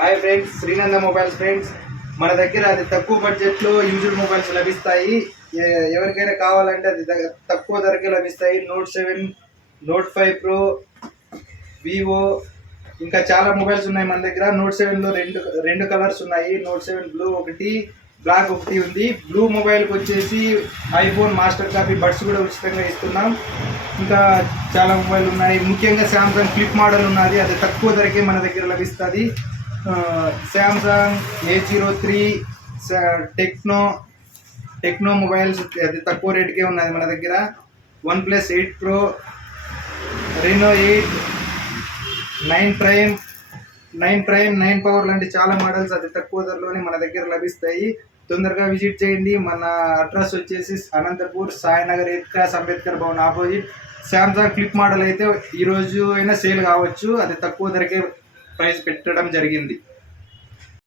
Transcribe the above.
Hi friends, Srinanda mobiles friends. మన దగ్గర అది తక్కువ బడ్జెట్లో యూజ్డ్ మొబైల్స్ లభిస్తాయి. ఎవరికైనా కావాలంటే అది తక్కువ ధరకే లభిస్తాయి. Note 7, Note 5 Pro, వివో ఇంకా చాలా మొబైల్స్ ఉన్నాయి మన దగ్గర. Note 7లో రెండు కలర్స్ ఉన్నాయి. Note 7 బ్లూ ఒకటి, బ్లాక్ ఒకటి ఉంది. బ్లూ మొబైల్కి వచ్చేసి ఐఫోన్ మాస్టర్ కాపీ బడ్స్ కూడా ఉచితంగా ఇస్తున్నాం. ఇంకా చాలా మొబైల్ ఉన్నాయి. ముఖ్యంగా శాంసంగ్ ఫ్లిప్ మోడల్ ఉన్నది, అది తక్కువ ధరకే మన దగ్గర లభిస్తుంది. శాంసంగ్ A03, టెక్నో మొబైల్స్ అది తక్కువ రేటుకే ఉన్నది మన దగ్గర. OnePlus 8 Pro, Reno 8, 9 Prime, 9 Power లాంటి చాలా మోడల్స్ అది తక్కువ ధరలోనే మన దగ్గర లభిస్తాయి. తొందరగా విజిట్ చేయండి. మన అడ్రస్ వచ్చేసి Anantapur, Sainagar, 8th cross, Ambedkar Bhavan opposite. Samsung flip model అయితే ఈరోజు అయినా సేల్ కావచ్చు, అది తక్కువ ధరకే ప్రైస్ పెట్టడం జరిగింది.